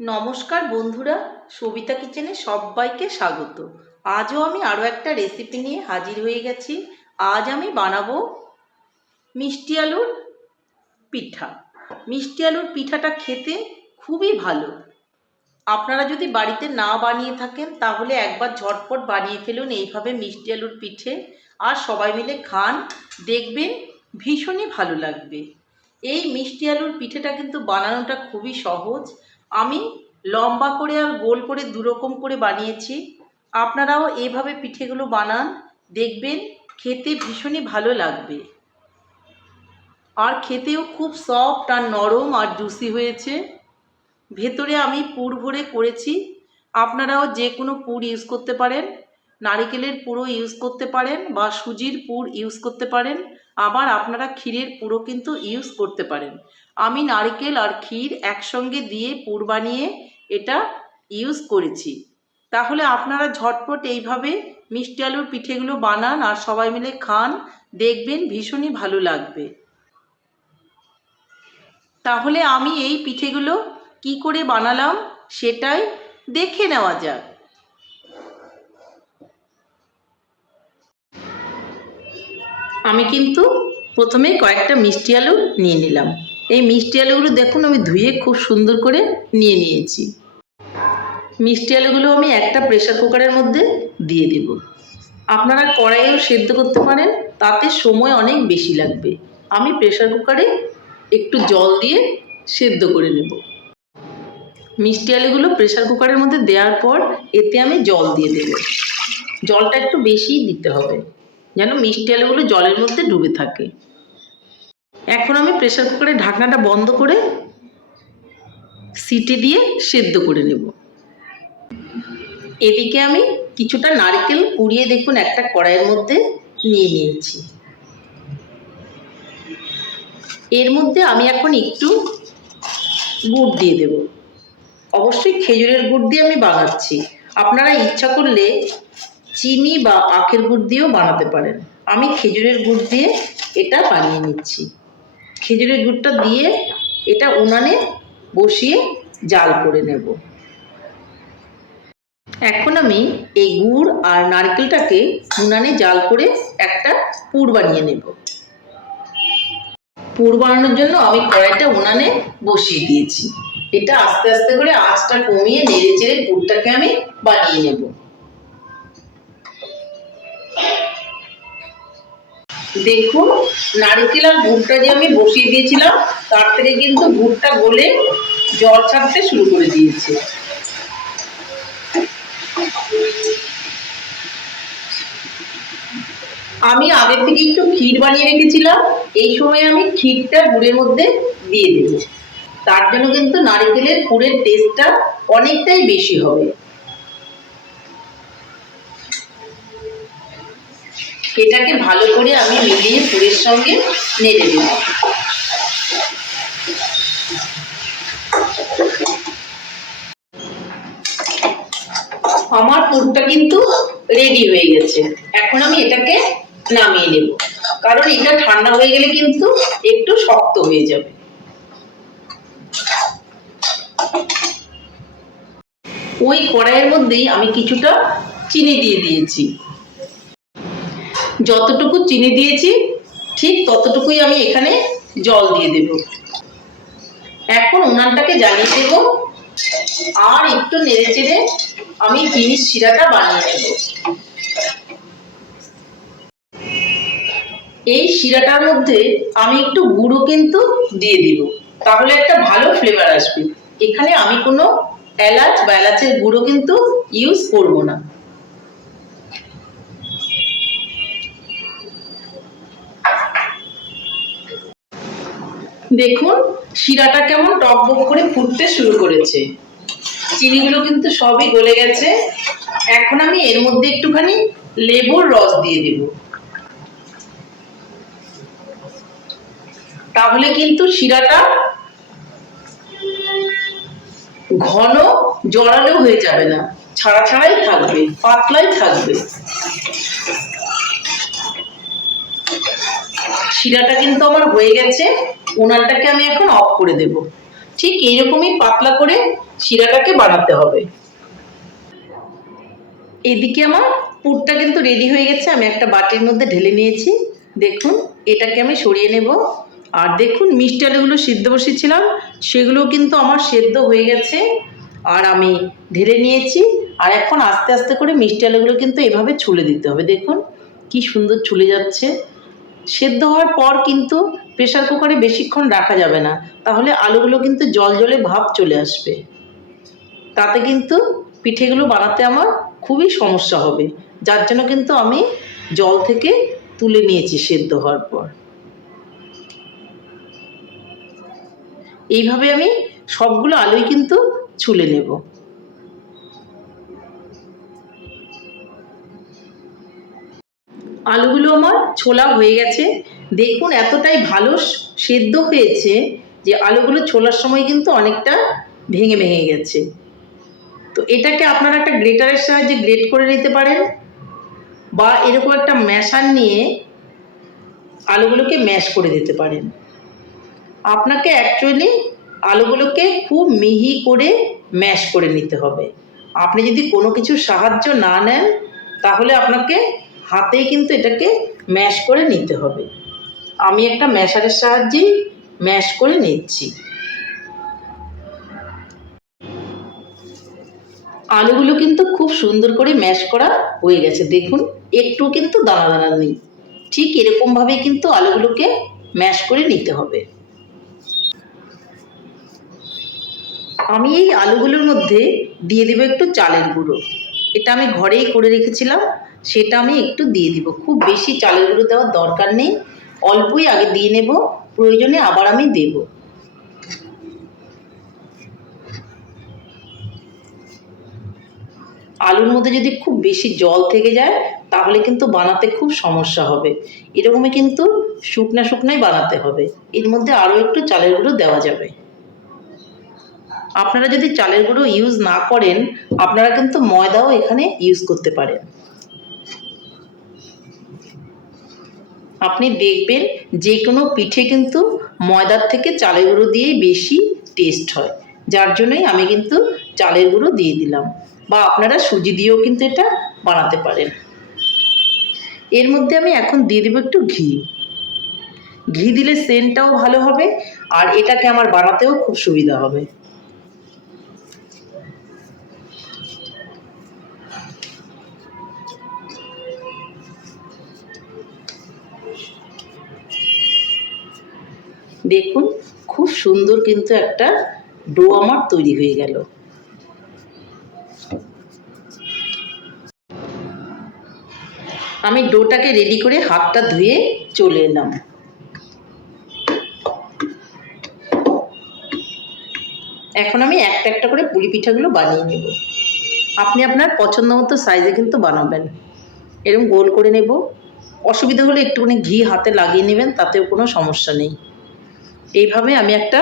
নমস্কার বন্ধুরা, সবিতা কিচেনে সবাইকে স্বাগত। আজও আমি আরও একটা রেসিপি নিয়ে হাজির হয়ে গেছি। আজ আমি বানাবো মিষ্টি আলুর পিঠা। মিষ্টি আলুর পিঠাটা খেতে খুবই ভালো। আপনারা যদি বাড়িতে না বানিয়ে থাকেন, তাহলে একবার ঝটপট বানিয়ে ফেলুন এইভাবে মিষ্টি আলুর পিঠে। আর সবাই মিলে খান, দেখবেন ভীষণই ভালো লাগবে। এই মিষ্টি আলুর পিঠেটা কিন্তু বানানোটা খুবই সহজ। আমি লম্বা করে আর গোল করে দুরকম করে বানিয়েছি। আপনারাও এভাবে পিঠেগুলো বানান, দেখবেন খেতে ভীষণই ভালো লাগবে। আর খেতেও খুব সফট আর নরম আর জুসি হয়েছে। ভেতরে আমি পুর ভরে করেছি। আপনারাও যে কোনো পুর ইউজ করতে পারেন। নারিকেলের পুরো ইউজ করতে পারেন বা সুজির পুর ইউজ করতে পারেন। আবার আপনারা ক্ষীরের পুরো কিন্তু ইউজ করতে পারেন। আমি নারকেল আর ক্ষীর একসঙ্গে দিয়ে পুর বানিয়ে এটা ইউজ করেছি। তাহলে আপনারা ঝটপট এইভাবে মিষ্টি আলুর পিঠেগুলো বানান আর সবাই মিলে খান, দেখবেন ভীষণই ভালো লাগবে। তাহলে আমি এই পিঠেগুলো কি করে বানালাম সেটাই দেখে নেওয়া যাক। আমি কিন্তু প্রথমে কয়েকটা মিষ্টি আলু নিয়ে নিলাম। এই মিষ্টি আলুগুলো দেখুন, আমি ধুয়ে খুব সুন্দর করে নিয়ে নিয়েছি। মিষ্টি আলুগুলো আমি একটা প্রেশার কুকারের মধ্যে দিয়ে দেব। আপনারা কড়াইয়েও সেদ্ধ করতে পারেন, তাতে সময় অনেক বেশি লাগবে। আমি প্রেশার কুকারে একটু জল দিয়ে সেদ্ধ করে নেব। মিষ্টি আলুগুলো প্রেশার কুকারের মধ্যে দেওয়ার পর এতে আমি জল দিয়ে দেব। জলটা একটু বেশিই দিতে হবে, যেন মিষ্টি আলুগুলো জলের মধ্যে ডুবে থাকে। এখন আমি প্রেশার কুকারের ঢাকনাটা বন্ধ করে সিটি দিয়ে সেদ্ধ করে নেব। এদিকে আমি কিছুটা নারকেল কুড়িয়ে দেখুন একটা কড়াইয়ের মধ্যে নিয়ে নিয়েছি। এর মধ্যে আমি এখন একটু গুড় দিয়ে দেব। অবশ্যই খেজুরের গুড় দিয়ে আমি বানাচ্ছি। আপনারা ইচ্ছা করলে চিনি বা আখের গুড় দিয়েও বানাতে পারেন। আমি খেজুরের গুড় দিয়ে এটা বানিয়ে নিচ্ছি। খেজুরের গুড়টা দিয়ে এটা উনানে বসিয়ে জাল করে নেব। এখন আমি এই গুড় আর নারকেলটাকে উনানে জাল করে একটা পুর বানিয়ে নেব। পুর বানানোর জন্য আমি কড়াইটা উনানে বসিয়ে দিয়েছি। এটা আস্তে আস্তে করে আঁচটা কমিয়ে নেড়ে চেড়ে পুরটাকে আমি বানিয়ে নেব। দেখুন, নারকেল আর গুড়টা যে আমি বসিয়ে দিয়েছিলাম, তার থেকে কিন্তু গুড়টা গলে জল ছাড়তে শুরু করে দিয়েছে। আমি আগের থেকে একটু ক্ষীর বানিয়ে রেখেছিলাম, এই সময় আমি ক্ষীরটা গুড়ের মধ্যে দিয়ে দেব। তার জন্য কিন্তু নারকেলের পুরের টেস্টটা অনেকটাই বেশি হবে। এটাকে ভালো করে আমি মিলিয়ে পুরের সঙ্গে নেড়ে দেব। আমার পুরটা কিন্তু রেডি হয়ে গেছে। এখন আমি এটাকে নামিয়ে নেব। কারণ এটা ঠান্ডা হয়ে গেলে কিন্তু একটু শক্ত হয়ে যাবে। ওই কড়াইয়ের মধ্যেই আমি কিছুটা চিনি দিয়ে দিয়েছি। যতটুকু চিনি দিয়েছি, ঠিক ততটুকুই আমি এখানে জল দিয়ে দেব। এখন উনানটাকে জ্বালিয়ে দেব আর একটু নেড়ে চেড়ে আমি চিনির শিরাটা বানিয়ে নেব। এই শিরাটার মধ্যে আমি একটু গুঁড়ো কিন্তু দিয়ে দিব, তাহলে একটা ভালো ফ্লেভার আসবে। এখানে আমি কোনো এলাচ বা এলাচের গুঁড়ো কিন্তু ইউজ করব না। দেখুন, শিরাটা কেমন টকবক করে ফুটতে শুরু করেছে। চিনিগুলো কিন্তু সবই গলে গেছে। এখন আমি এর মধ্যে একটুখানি লেবুর রস দিয়ে দেব। তাহলে কিন্তু শিরাটা ঘন জড়ালো হয়ে যাবে না। ছাড়া ছাড়াই থাকবে, পাতলাই থাকবে। শিরাটা কিন্তু আমার হয়ে গেছে, উনানটাকে আমি এখন অফ করে দেব। ঠিক এইরকমই পাতলা করে শিরাটাকে বানাতে হবে। এদিকে আমার পুরটা কিন্তু রেডি হয়ে গেছে, আমি একটা বাটির মধ্যে ঢেলে নিয়েছি। দেখুন, এটাকে আমি সরিয়ে নেব। আর দেখুন, মিষ্টি আলুগুলো সিদ্ধ বসেছিলাম সেগুলো কিন্তু আমার সেদ্ধ হয়ে গেছে। আর আমি ঢেলে নিয়েছি, আর এখন আস্তে আস্তে করে মিষ্টি আলুগুলো কিন্তু এভাবে ছুলে দিতে হবে। দেখুন, কি সুন্দর ছুলে যাচ্ছে। সেদ্ধ হওয়ার পর কিন্তু প্রেশার কুকারে বেশিক্ষণ রাখা যাবে না। তাহলে আলুগুলো কিন্তু জল জলে ভাব চলে আসবে। তাতে কিন্তু পিঠেগুলো বানাতে আমার খুবই সমস্যা হবে। যার জন্য কিন্তু আমি জল থেকে তুলে নিয়েছি সেদ্ধ হওয়ার পর। এইভাবে আমি সবগুলো আলুই কিন্তু ছুলে নেব। আলুগুলো আমার ছোলা হয়ে গেছে। দেখুন এতটাই ভালো সেদ্ধ হয়েছে যে আলুগুলো ছোলার সময় কিন্তু অনেকটা ভেঙে ভেঙে গেছে। তো এটাকে আপনারা একটা গ্রেটারের সাহায্যে গ্রেট করে নিতে পারেন বা এরকম একটা ম্যাশার নিয়ে আলুগুলোকে ম্যাশ করে দিতে পারেন। আপনাকে অ্যাকচুয়ালি আলুগুলোকে খুব মিহি করে ম্যাশ করে নিতে হবে। আপনি যদি কোনো কিছু সাহায্য না নেন, তাহলে আপনাকে হাতেই কিন্তু এটাকে ম্যাশ করে নিতে হবে। আমি একটা ম্যাশারের সাহায্যেই ম্যাশ করে নিচ্ছি। আলুগুলো কিন্তু খুব সুন্দর করে ম্যাশ করা হয়ে গেছে। দেখুন, একটু কিন্তু দানা দানা নেই। ঠিক এরকমভাবে কিন্তু আলুগুলোকে ম্যাশ করে নিতে হবে। আমি এই আলুগুলোর মধ্যে দিয়ে দেবো একটু চালের গুঁড়ো। এটা আমি ঘরেই করে রেখেছিলাম, সেটা আমি একটু দিয়ে দিব। খুব বেশি চালের গুঁড়ো দেওয়ার দরকার নেই, অল্পই আগে দিয়ে নেব, প্রয়োজনে আবার আমি দেব। আলুর মধ্যে যদি খুব বেশি জল থেকে যায়, তাহলে কিন্তু বানাতে খুব সমস্যা হবে। এরকমই কিন্তু শুকনা শুকনাই বানাতে হবে। এর মধ্যে আরও একটু চালের গুঁড়ো দেওয়া যাবে। আপনারা যদি চালের গুঁড়ো ইউজ না করেন, আপনারা কিন্তু ময়দাও এখানে ইউজ করতে পারেন। আপনি দেখবেন যে কোনো পিঠে কিন্তু ময়দার থেকে চালের গুঁড়ো দিয়েই বেশি টেস্ট হয়। যার জন্যই আমি কিন্তু চালের গুঁড়ো দিয়ে দিলাম। বা আপনারা সুজি দিয়েও কিন্তু এটা বানাতে পারেন। এর মধ্যে আমি এখন দিয়ে দেবো একটু ঘি। ঘি দিলে সেন্টটাও ভালো হবে, আর এটাকে আমার বানাতেও খুব সুবিধা হবে। দেখুন, খুব সুন্দর কিন্তু একটা ডো আমার তৈরি হয়ে গেল। আমি ডোটাকে রেডি করে হাতটা ধুয়ে চলে এলাম। এখন আমি একটা একটা করে পুরি পিঠাগুলো বানিয়ে নেব। আপনি আপনার পছন্দ মতো সাইজে কিন্তু বানাবেন। এরকম গোল করে নেব। অসুবিধা হলে একটুখানি ঘি হাতে লাগিয়ে নেবেন, তাতেও কোনো সমস্যা নেই। এইভাবে আমি একটা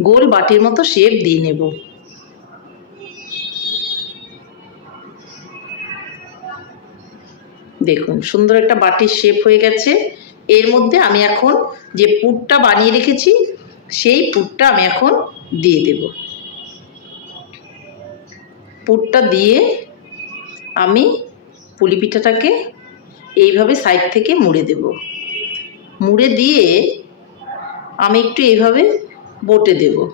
গোল বাটির মতো শেপ দিয়ে নেব। দেখুন, সুন্দর একটা বাটির শেপ হয়ে গেছে। এর মধ্যে আমি এখন যে পুরটা বানিয়ে রেখেছি, সেই পুরটা আমি এখন দিয়ে দেব। পুরটা দিয়ে আমি পুলি পিঠাটাকে এইভাবে সাইড থেকে মুড়ে দেব। মুড়ে দিয়ে আমি একটু এইভাবে বটে দেব।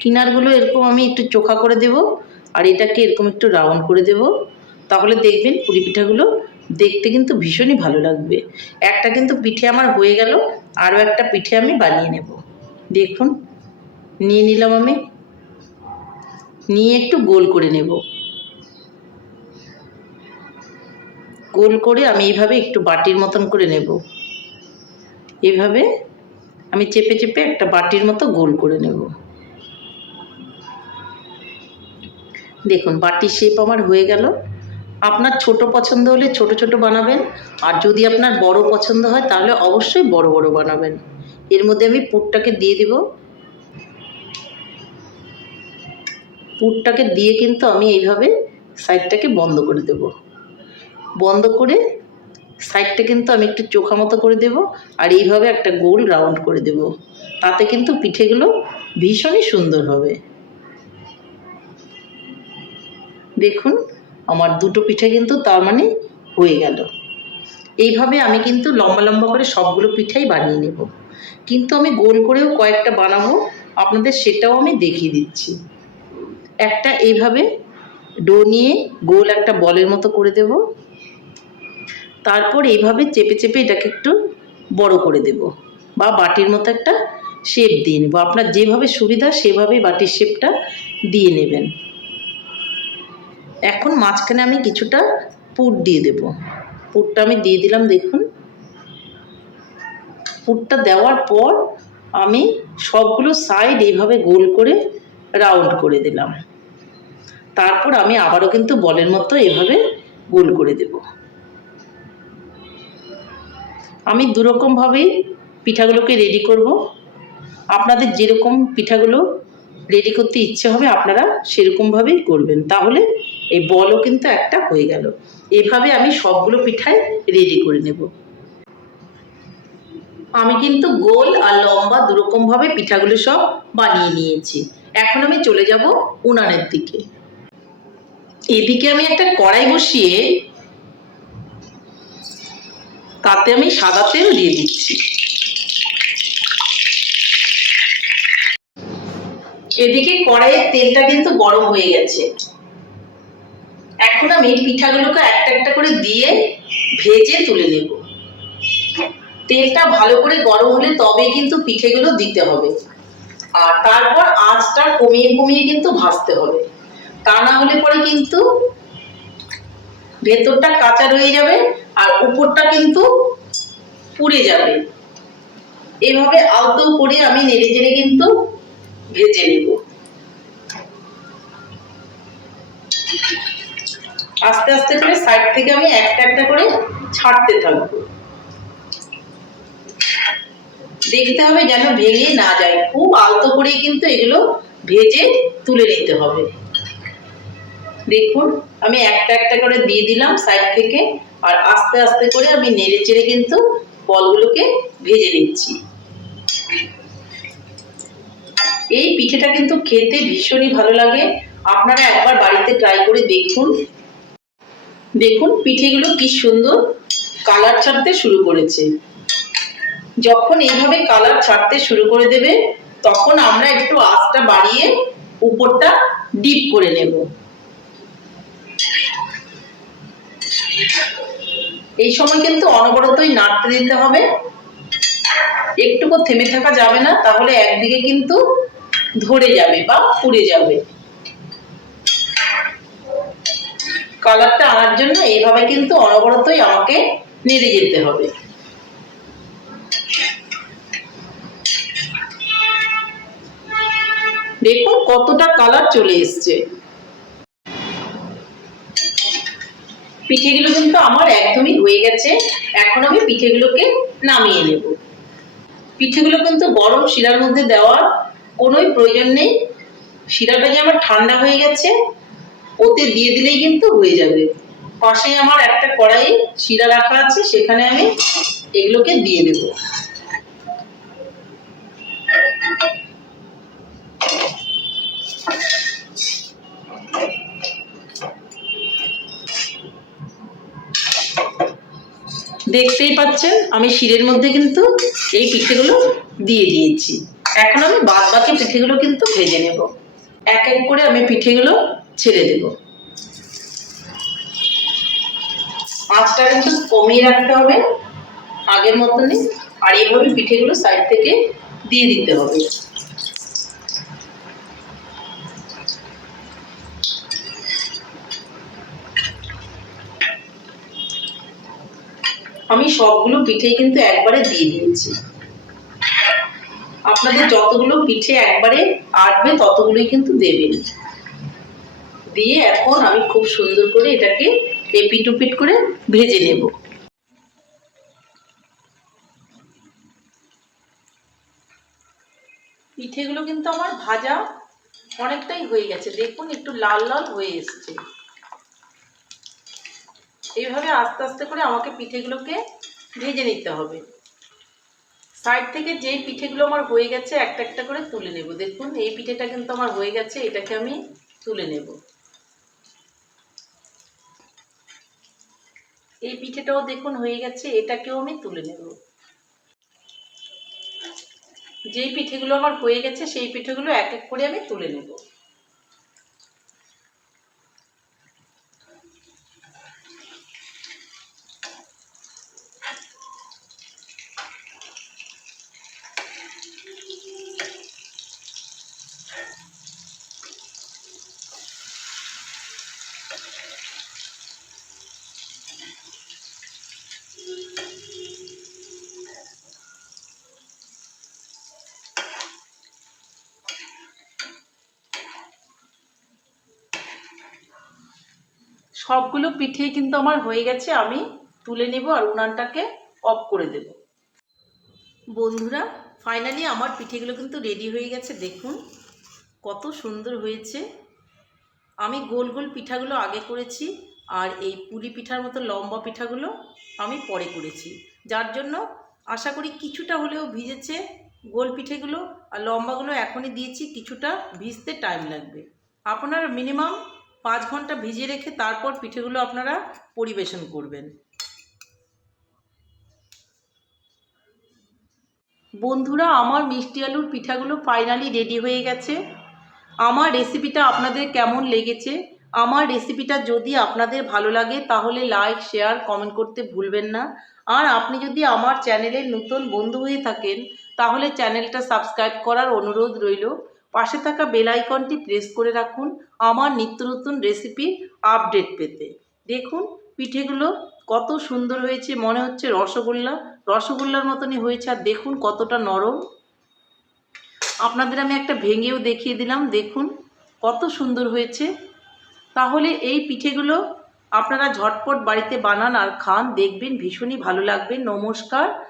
কিনারগুলো এরকম আমি একটু চোখা করে দেব আর এটাকে এরকম একটু রাউন্ড করে দেব। তাহলে দেখবেন পুরি পিঠাগুলো দেখতে কিন্তু ভীষণই ভালো লাগবে। একটা কিন্তু পিঠে আমার হয়ে গেল, আরও একটা পিঠে আমি বানিয়ে নেব। দেখুন, নিয়ে নিলাম আমি। নিয়ে একটু গোল করে নেব। গোল করে আমি এইভাবে একটু বাটির মতন করে নেব। এইভাবে আমি চেপে চেপে একটা বাটির মতো গোল করে নেব। দেখুন, বাটির শেপ আমার হয়ে গেল। আপনার ছোট পছন্দ হলে ছোট ছোট বানাবেন, আর যদি আপনার বড় পছন্দ হয় তাহলে অবশ্যই বড় বড় বানাবেন। এর মধ্যে আমি পুরটাকে দিয়ে দেব। পুরটাকে দিয়ে কিন্তু আমি এইভাবে সাইডটাকে বন্ধ করে দেব। বন্ধ করে সাইডটা কিন্তু আমি একটু চোখা মতো করে দেব আর এইভাবে একটা গোল রাউন্ড করে দেব। তাতে কিন্তু পিঠেগুলো ভীষণই সুন্দর হবে। দেখুন, আমার দুটো পিঠে কিন্তু তার মানে হয়ে গেল। এইভাবে আমি কিন্তু লম্বা লম্বা করে সবগুলো পিঠাই বানিয়ে নেব। কিন্তু আমি গোল করেও কয়েকটা বানাবো, আপনাদের সেটাও আমি দেখিয়ে দিচ্ছি। একটা এইভাবে ডো নিয়ে গোল একটা বলের মতো করে দেব। তারপর এইভাবে চেপে চেপে এটাকে একটু বড় করে দেব। বা বাটির মতো একটা শেপ দিয়ে নেব। আপনার যেভাবে সুবিধা সেভাবেই বাটির শেপটা দিয়ে নেবেন। এখন মাঝখানে আমি কিছুটা পুর দিয়ে দেব। পুরটা আমি দিয়ে দিলাম, দেখুন। পুরটা দেওয়ার পর আমি সবগুলো সাইড এইভাবে গোল করে রাউন্ড করে দিলাম। তারপর আমি আবারও কিন্তু বলের মতো এভাবে গোল করে দেব। আমি দুরকমভাবেই পিঠাগুলোকে রেডি করব। আপনাদের যেরকম পিঠাগুলো রেডি করতে ইচ্ছে হবে, আপনারা সেরকমভাবেই করবেন। তাহলে এই বলও কিন্তু একটা হয়ে গেল। এভাবে আমি সবগুলো পিঠাই রেডি করে নেব। আমি কিন্তু গোল আর লম্বা দুরকমভাবে পিঠাগুলো সব বানিয়ে নিয়েছি। এখন আমি চলে যাব উনানের দিকে। এদিকে আমি একটা কড়াই বসিয়ে তাতে আমি সাদা তেল দিয়ে দিচ্ছি। এদিকে কড়াইয়ের তেলটা কিন্তু গরম হয়ে গেছে। এখন আমি পিঠাগুলোকে একটা একটা করে দিয়ে ভেজে তুলে নেব। তেলটা ভালো করে গরম হলে তবে কিন্তু পিঠেগুলো দিতে হবে। আর তারপর আঁচটা কমিয়ে কমিয়ে কিন্তু ভাজতে হবে। তা না হলে পরে কিন্তু ভেতরটা কাঁচা রয়ে যাবে আর উপরটা কিন্তু পুড়ে যাবে। এভাবে আলতো করে আমি নেড়ে চেড়ে কিন্তু ভেজে নেব। আস্তে আস্তে করে সাইড থেকে আমি একটা একটা করে ছাড়তে থাকব। দেখতে হবে যেন ভেঙে না যায়। খুব আলতো করেই কিন্তু এগুলো ভেজে তুলে নিতে হবে। দেখুন। আমি একটা একটা করে দিয়ে দিলাম সাইড থেকে আর আস্তে আস্তে করে আমি নেড়ে চেড়ে কিন্তু বলগুলোকে ভেজে নিচ্ছি। এই পিঠেটা কিন্তু খেতে ভীষণই ভালো লাগে। আপনারা একবার বাড়িতে ট্রাই করে দেখুন। দেখুন পিঠেগুলো কি সুন্দর কালার ছাড়তে শুরু করেছে। যখন এইভাবে কালার ছাড়তে শুরু করে দেবে, তখন আমরা একটু আঁচটা বাড়িয়ে উপরটা ডিপ করে নেব। এই সময় কিন্তু অনবরতই নাড়তে দিতে হবে। একটুকু থেমে থাকা যাবে না, তাহলে একদিকে কিন্তু ধরে যাবে বা পুড়ে যাবে। কালারটা আনার জন্য এইভাবে কিন্তু অনবরতই আমাকে নেড়ে যেতে হবে। দেখুন কতটা কালার চলে এসছে। পিঠেগুলো কিন্তু আমার একদমই হয়ে গেছে। এখন আমি পিঠেগুলোকে নামিয়ে নেব। পিঠেগুলো কিন্তু গরম শিরার মধ্যে দেওয়ার কোনোই প্রয়োজন নেই। শিরাটা যে আমার ঠান্ডা হয়ে গেছে, ওতে দিয়ে দিলেই কিন্তু হয়ে যাবে। পাশে আমার একটা কড়াই শিরা রাখা আছে, সেখানে আমি এগুলোকে দিয়ে দেবো। দেখতেই পাচ্ছেন, আমি শিরের মধ্যে কিন্তু এই পিঠেগুলো দিয়ে দিয়েছি। এখন আমি বাদ বাকি পিঠেগুলো কিন্তু ভেজে নেব। এক এক করে আমি পিঠেগুলো ছেড়ে দেব। আঁচটা কিন্তু কমিয়ে রাখতে হবে, আগের মতনই, আর এইভাবে পিঠেগুলো সাইড থেকে দিয়ে দিতে হবে। আমি সবগুলো পিঠেই কিন্তু একবারে দিয়ে দিয়েছি। আপনাদের যতগুলো পিঠে একবারে আটবে, ততগুলোই কিন্তু দেবেন। দিয়ে এখন আমি খুব সুন্দর করে এটাকে এপিট উপিট করে ভেজে নেব। পিঠেগুলো কিন্তু আমার ভাজা অনেকটাই হয়ে গেছে। দেখুন, একটু লাল লাল হয়ে এসছে। এইভাবে আস্তে আস্তে করে আমাকে পিঠেগুলোকে ভেজে নিতে হবে। সাইড থেকে যেই পিঠেগুলো আমার হয়ে গেছে, একটা একটা করে তুলে নেব। দেখুন, এই পিঠেটা কিন্তু আমার হয়ে গেছে, এটাকে আমি তুলে নেব। এই পিঠেটাও দেখুন হয়ে গেছে, এটাকেও আমি তুলে নেব। যেই পিঠেগুলো আমার হয়ে গেছে, সেই পিঠেগুলো এক এক করে আমি তুলে নেব। সবগুলো পিঠে কিন্তু আমার হয়ে গেছে, আমি তুলে নেব আর উনানটাকে অফ করে দেব। বন্ধুরা ফাইনালি আমার পিঠেগুলো কিন্তু রেডি হয়ে গেছে, দেখুন কত সুন্দর হয়েছে। আমি গোল গোল পিঠাগুলো আগে করেছি আর এই পুলি পিঠার মতো লম্বা পিঠাগুলো আমি পরে করেছি। যার জন্য আশা করি কিছুটা হলেও ভিজেছে গোল পিঠেগুলো, আর লম্বাগুলো এখনই দিয়েছি, কিছুটা ভিজতে টাইম লাগবে। আপনারা মিনিমাম পাঁচ ঘণ্টা ভিজিয়ে রেখে তারপর পিঠেগুলো আপনারা পরিবেশন করবেন। বন্ধুরা, আমার মিষ্টি আলুর পিঠাগুলো ফাইনালি রেডি হয়ে গেছে। আমার রেসিপিটা আপনাদের কেমন লেগেছে? আমার রেসিপিটা যদি আপনাদের ভালো লাগে, তাহলে লাইক শেয়ার কমেন্ট করতে ভুলবেন না। আর আপনি যদি আমার চ্যানেলের নতুন বন্ধু হয়ে থাকেন, তাহলে চ্যানেলটা সাবস্ক্রাইব করার অনুরোধ রইল। পাশে থাকা বেল আইকনটি প্রেস করে রাখুন আমার নিত্য নতুন রেসিপির আপডেট পেতে। দেখুন পিঠেগুলো কত সুন্দর হয়েছে, মনে হচ্ছে রসগোল্লা। রসগোল্লার মতনই হয়েছে আর দেখুন কতটা নরম। আপনাদের আমি একটা ভেঙেও দেখিয়ে দিলাম, দেখুন কত সুন্দর হয়েছে। তাহলে এই পিঠেগুলো আপনারা ঝটপট বাড়িতে বানান আর খান, দেখবেন ভীষণই ভালো লাগবে। নমস্কার